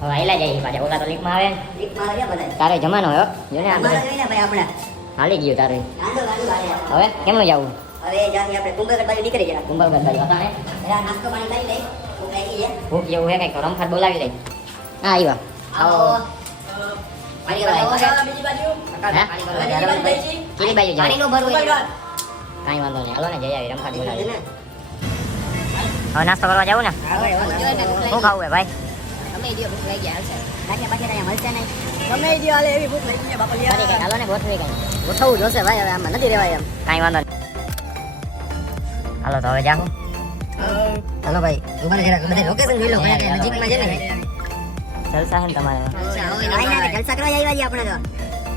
હવે આયલા જાય પાછા ઓલા તો લીકમાં આવે ને. લીકમાં આવ્યા બધા. તારે જમાનો હો જો ને આ અમારા બધું જોઈને ભાઈ આપણે હાલી ગયું તારે. ગાંડો ગાંડો હાલ્યા. હવે કેમનું જવું? હવે જ્યાંથી આપણે કુંભકર બાજુ નીકળી ગયા. કુંભલગઢ બાજુ હતા ને જરા નાસ્તો પાણી કરી લઈ. ભૂખ લાગી છે. ભૂખ જેવું હે કઈક રમફાટ બોલાવી લઈ. હા આવ્યા. આવો. પાણી કરવા આવ્યા. બીજી બાજુ. હે? કીરી બાજુ જાવ. પાણીનો ભરવો છે. કાંઈ વાંધો નહીં હાલો ને જઈ આવી રમફાટ બોલાવી. હવે નાસ્તો કરવા જાવું ને? શું ખાવું હે ભાઈ? તમે ઈડિયો ભૂખ લાગી ગયા હશે. બાકી અહીંયા મળશે નહીં. તમે ઈડિયો હાલે એવી ભૂખ લાગી છે બાપા કરી કઈ હાલો ને ગોઠવી કઈ. ગોઠવવું જોશે ભાઈ હવે આમાં નથી રહેવાય એમ. કાંઈ વાંધો નહીં. હાલો તો હવે જાઉં. હાલો ભાઈ ઉભા જરા બધે લોકેશન જોઈ લો કયા નજીકમાં છે ને. જલસા હે ને તમારે? જલસા કરવા આવ્યા છીએ આપણે તો.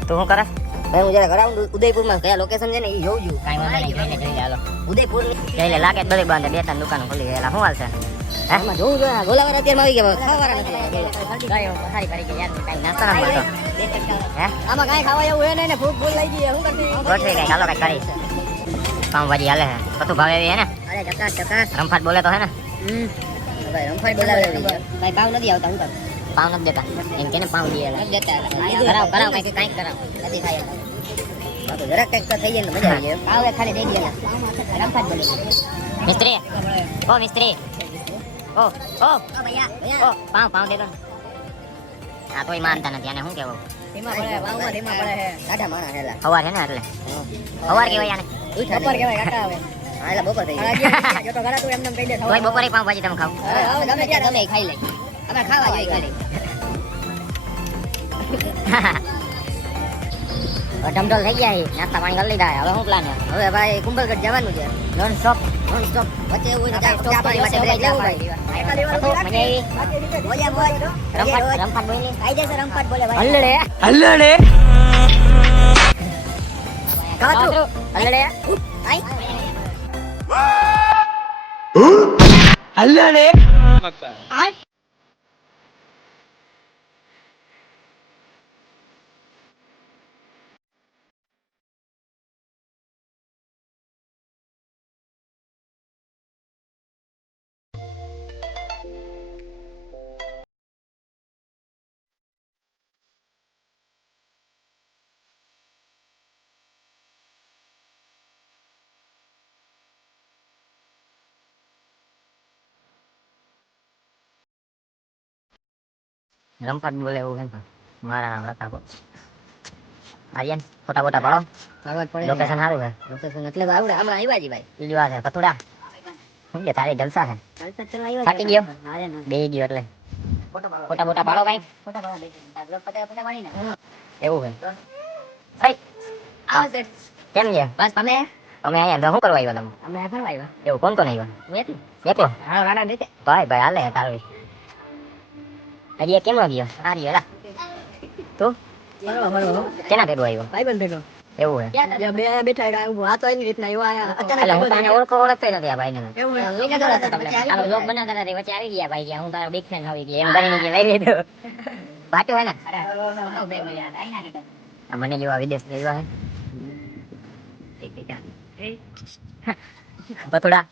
તું શું કરે? ભાઈ હું જરા અરાઉન્ડ ઉદયપુરમાં કયા લોકેશન છે ને એ જોઉં છું. કાંઈ વાંધો નહીં જોઈ લે હાલો. ઉદયપુર જઈ લે લાગે બધી બંધ બે ત્રણ દુકાનો ખુલી ગયેલા શું હાલ છે? આમાં જોઉં છું ગોલાવાળા અત્યારમાં આવી ગયા ખાવાવાળા નથી. કયો પથારી કરી કે યાર કાંઈ નાસ્તો ના મળતો. હે? આમાં કાંઈ ખાવા એવું હે ને ભૂખ ફૂલ લઈ ગઈ શું કરતી ગોઠવી કઈ હાલો કઈ કરી. પાઉંભાજી હાલે હે કતું ભાવે એવી હે ને? અરે ચકાસ ચકાસ રમફાટ બોલે તો હે ને? ભાઈ રમફાઈ બોલાવે ભાઈ પાવ નથી આવતા હું કરું પાઉં નથી દેતા એમ કે ને પાઉં દે દેતા કરાવ કરાવ કાંઈક કરાવ. નથી ખાય તો જરાક કંઈક તો થઈ જાય ને મજા આવી જાય પાવ ખાલી દઈ દે રમફાટ બોલે મિસ્ત્રી ઓ મિસ્ત્રી ઓ ઓ ભૈયા ઓ પાઉં દે દો ને. આ તોય માનતા નથી આને શું કહેવું? ધીમા પડે પાવમાં ધીમા પડે હે કાઢા માણા હેલા સવાર હે ને એટલે સવાર કહેવાય આને. બપોર કહેવાય કાકા આવે હા એટલે બપોર થઈ જાય જો તો ઘણા તું એમને કહી દે તોય બપોરે પાઉંભાજી તમે ખાવ. ગમે ત્યાં ગમે ખાઈ લે અમે ખાવા જોઈએ ખાલી ઢમઢોલ થઈ ગયા છે નાસ્તા પાણી કરી લીધા હવે શું પ્લાન છે? હવે ભાઈ કુંભલગઢ જવાનું છે નોન સ્ટોપ નોન સ્ટોપ વચ્ચે એવું હોય તો ચા પાણી માટે બ્રેક લેવું ભાઈ બોલ્યા બોલ રમફાટ બોલી આઈ જશે રમપાટ બોલે ભાઈ હલ્લડે હલ્લડે કાતરું હલ્લડે આઈ હલ્લડે આઈ રમફાટ બોલે એવું છે મારા નામ રતા આર્યન ફોટા ફોટા પાડો ભાગવત પડે લોકેશન સારું છે લોકેશન એટલે તો આવડે આમાં આવ્યા જી ભાઈ બીજું આ છે પતુડા શું કે તારી જલસા છે ચાલતા ચલો આવ્યા થાકી ગયો અરે ના બે ગયો એટલે ફોટા ફોટા પાડો કઈ ફોટા પાડો બે આગળ પતા પતા વાળી ને એવું છે ભાઈ આવો સેટ કેમ છે બસ તમે અમે અહીંયા શું કરવા આવ્યા તમે અમે આ ફરવા આવ્યા એવું કોણ કોણ આવ્યા હું એકલો એકલો હા રાણા દેતે ભાઈ ભાઈ હાલે તારું હજી કેમ ગયો આ રહ્યો એલા તું ફરવા ફરવા કેના ભેગો આવ્યો ભાઈબંધ ભેગો એવું છે જ્યાં બે બેઠા રહ્યા હું આ તો એની રીતના આવ્યો આયા એટલે હું તને ઓળખતો નથી આ ભાઈને એવું તારો બ્લોગ બનાવતા હતા વચ્ચે આવી ગયા ભાઈ કે હું તારો બિગ ફેન આવી ગયા એમ કરીને કે લઈ લીધો વાંચો હે ને આ મને જેવા વિદેશ જેવા હે બથોડા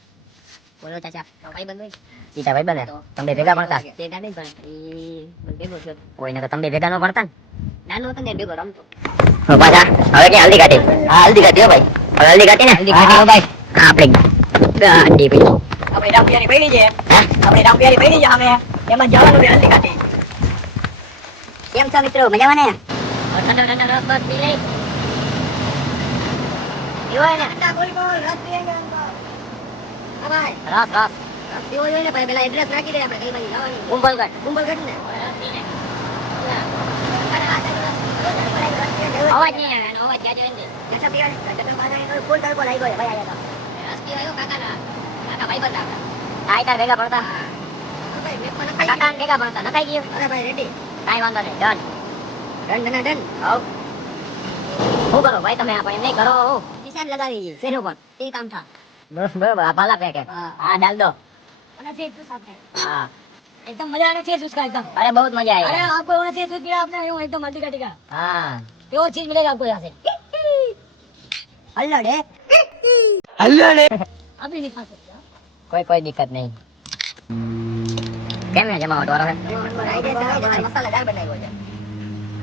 બોલો ચાચા ભાઈબંધ હોય ઈટા ભાઈ બને તમે ભેગા ભણતા તે ગાડી પણ એ ભેગો થયો કોઈને તો તમે ભેગા ન ભણતા ને નાનો હતો ને ભેગો રમતો પાછા હવે કે હલ્દી કાઢી હા હલ્દી કાઢી હો ભાઈ હવે હલ્દી કાઢી ને હલ્દી કાઢી ભાઈ હા આપણે ગાડી ભાઈ આપણે રામપિયારી પડી છે આપણે રામપિયારી પડી છે અમે એમાં જવાનું છે હલ્દી કાઢી કેમ છો મિત્રો મજામાં ને ઠંડા ઠંડા રસ બસ પી લઈ એવો ને ઠંડા બોલ બોલ રસ પીએ ગયા હા ભાઈ રસ રસ રસ પીવો જોઈએ ને ભાઈ પેલા એડ્રેસ નાખી દે આપણે કઈ બાજુ જવાનું કુંભલગઢ કુંભલગઢ ને અવાજ નહીં આવે એનો અવાજ જાજો એમ જતા પીવા જતા બાજા ફૂલ તડકો લાગી ગયો ભાઈ આયા રસ પીવાયો કાકા ભાઈ બધા આય તાર ભેગા ભણતા તો ભાઈ મેં પણ કાકા ભેગા ભણતા નખાઈ ગયું અરે ભાઈ રેડી કાંઈ વાંધો નહીં ડન ડન ડન હવ શું કરો ભાઈ તમે આપણે નહીં કરો નિશાન લગાવી છે શેનું પણ તે કામ થા બરાબર આ ભાલા પેકેટ હા ડાલ દો અને તે તું સાથે હા एकदम मजा आने चाहिए उसका एकदम अरे बहुत मजा अरे आएगा आपको होना चाहिए दूध पीना आपने यूं एकदम हल्दी का टीका हाँ वो चीज मिलेगा आपको यहाँ से अल्लाह डे હલ્લડે अभी नहीं खा सकते कोई कोई दिक्कत नहीं કેમ હે જમાવટ વાળો હે મસાલેદાર બનાવ્યો છે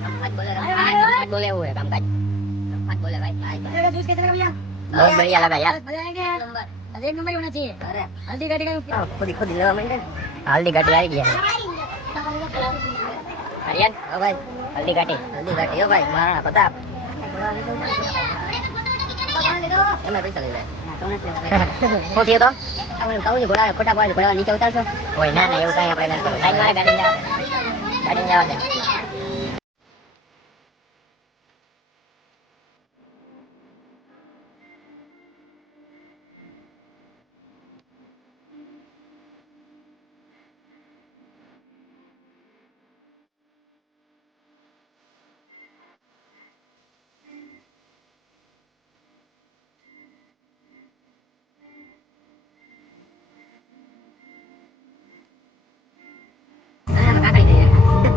રમખાટ બોલે એવું હે કામકાજ रमखाट बोले भाई जूस कैसे लगा भैया बहुत बढ़िया लगा यार मजा आएंगे अब एक नंबर ही होना चाहिए अरे हल्दी गाड़ी का खुद ही लेवा मंडे हल्दी घाटी आई गया हरियान ओ भाई हल्दी घाटी ओ भाई महाराणा प्रताप એમાં પૈસા લઈ લે શું થયું તો આપણે કહું છું ઘોડા ખોટા પાડે ઘોડા નીચે ઉતારશો હોય ના ના એવું કઈ આપણે નથી કરવું સાઈડ મારે ગાડી જવા દે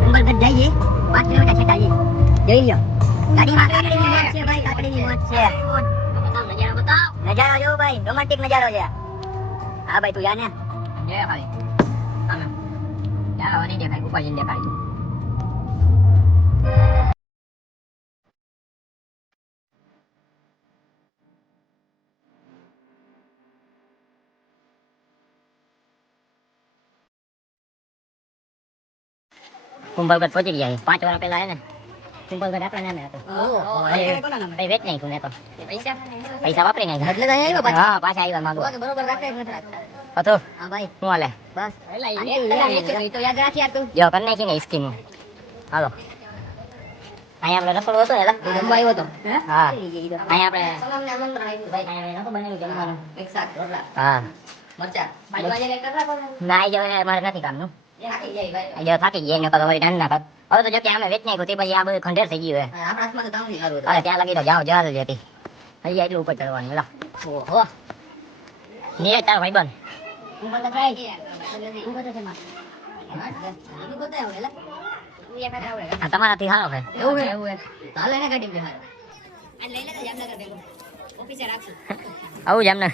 ઉંબરગઢ જઈએ 5 કિલોમીટર છે તાજી જોઈ લ્યો ગાડીમાં કાકડીની મોજ છે ભાઈ કાકડીની મોજ છે નજારો બતાવ નજારો જો ભાઈ રોમાન્ટિક નજારો છે હા ભાઈ તું જાને જે ભાઈ તમે યાર હવે નહીં દેખાય ઉપર જઈને દેખાય કુંભલગઢ પહોંચી ગયા 5 વાર પહેલા હે ને કુંભલગઢ આપણા નામે હતું એ વેચ નાખ્યું ને તો પૈસા વાપરી નાખ્યા એટલે તો આવ્યો પાછો હા પાછા આવ્યા માંગો બરોબર રાખે હતો હા ભાઈ શું હાલે બસ તો યાદ રાખ યાર તું જો કરી નાખી ને સ્કીમ હાલો અહીંયા આપણે રસોડું હતું ને એલા જમવા આવ્યો તો હા અહીંયા આપણે ભાઈ નતું બનેલું જમવાનું એક શાક રોટલા હા મરચા બાજુ એક કટલા ના આવી જાવ મારે નથી કામનું થાકી જાય ભાઈ આજે થાકી ગયા નકર વળી નાન નાખત હવે તો જો કે અમે વેચ નાખ્યું તે પછી આ બધું ખંડેર થઈ ગયું હે આપણા હાથમાં તો તાવની સારું અરે ત્યાં લગી તો જાઓ જવા જ હતી હજી એટલું ઉપર ચડવાનું એલા ઓહો નીરજ તારો ભાઈ બંધ હું બંધ ટ્રાય છે હું બંધ છે માં હું બંધ આવ્યો એલા તું એક આવડે આ તમારાથી સારો છે એવું હે હાલે ને ગાડી બે હારે આ લઈ લે તો જામનગર બેંક ઓફિસે રાખશું આવું જામનગર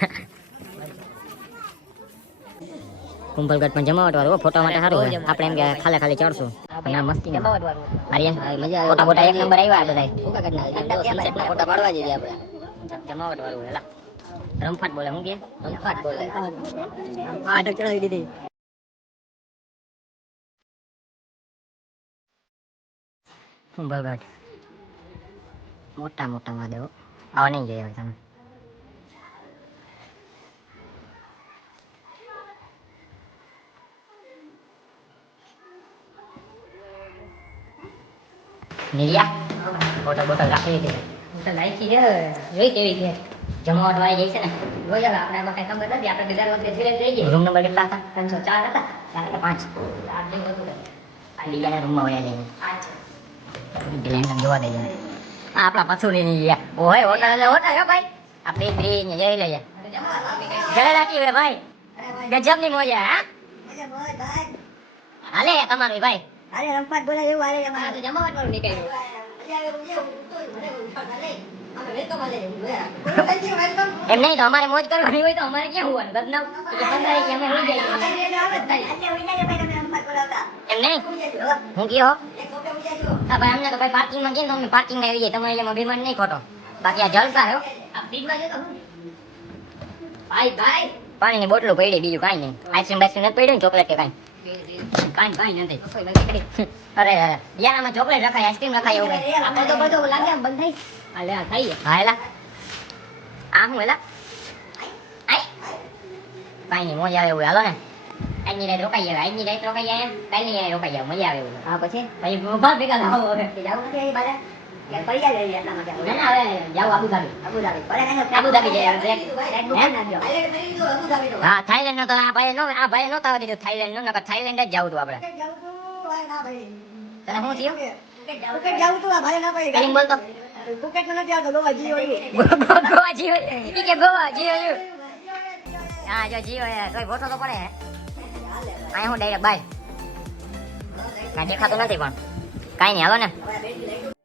કુંભલગઢ પણ જમાવટ વાળું ફોટો માટે સારું હોય આપણે એમ કે ખાલી ખાલી ચડશું ના મસ્તી ને જમાવટ વાળું હરિયાન મજા આવે ફોટા ફોટા એક નંબર આવ્યા બધાય ફોટા કાઢના ફોટા પાડવા જઈએ આપણે જમાવટ વાળું એલા રમફાટ બોલે હું કે રમફાટ બોલે ફાટક ચડાવી દીધી કુંભલગઢ મોટા મોટા મહાદેવ આવા નહીં જોઈએ તમે નિર્યા બોટલ બોટલ રાખી દીધી તો લાઈકી છે જોઈ કેવી છે જમાવટ વાળી જઈ છે ને રોજા આપણે એમાં કઈ ખબર નથી આપણે બીજા વખતે ધીરે થઈ ગઈ રૂમ નંબર કેટલા હતા 304 હતા 4 કે 5 આ જે બધું આ બીજાના રૂમમાં વયા જઈને આ છે બીજા જોવા દે જઈને આ આપણા પછુરી ની ગયા ઓય હોટલ હો ભાઈ આપણે બ્રી ને જઈ લઈએ ઘરે રાખી વે ભાઈ ગજબ ની મોજા હા હાલે તમારું ભાઈ અરે રમફાટ બોલે એવું હાલે અમારે તો જમાવટ વાળું નીકળ્યું એમ નહીં તો અમારે મોજ કરવાની હોય તો અમારે ક્યાં હોવાનું બદનામ કે અમે હોઈ જઈએ એમ નહીં હું કયો હા ભાઈ અમને તો ભાઈ પાર્કિંગમાં ગયા ને તમે પાર્કિંગમાં આવી જાય તમારે એમાં બીમાર નહીં ખોટો બાકી આ જલસા હો ભાઈ પાણીની બોટલો પડી બીજું કાંઈ નહીં આઈસ્ક્રીમ બાઈસ્ક્રીમ નથી પડ્યું ને ચોકલેટ કે કાંઈ કાંઈ નથી અરે યાર આમાં ચોકલેટ રખાય આઈસ્ક્રીમ રખાય એવું કાંઈ આપણે તો બધું લાગે આમ બંધ થઈ હાલે આ ખાઈએ હા એલા આ હું એલા કાંઈ નહીં મજા આવે એવું હાલો ને આજની રાત રોકાઈ જાય આજની રાત રોકાઈ જાય કાલની રાત રોકાઈ જાય મજા આવે એવું હા પછી ઉભા ભેગા થાવ હવે જાવું નથી અહીં બાજુ કે પડી જાય એટલા માટે ના ના હવે જાવ આબુધાબી આબુધાબી પડે કાંઈ આબુધાબી જાય નાખજો આબુધાબી તો હા થાઈલેન્ડ નો તો આ ભાઈ નહોતા આવતી થાઈલેન્ડ નો નકર થાઈલેન્ડ જ જવું હતું આપણે તને શું થયું ફુકેટ જાવું તું આ ભાઈ ના પડી કઈ બોલતો ફુકેટ નથી આવતો ગોવા જીઓ ગોવા જીઓ ઈ કે ગોવા જીઓ હા જો જીઓ તોય ફોટો તો પડે અહીંયા હું ડાયરેક્ટ બાય કાંઈ દેખાતું નથી પણ કાંઈ નહીં હાલો ને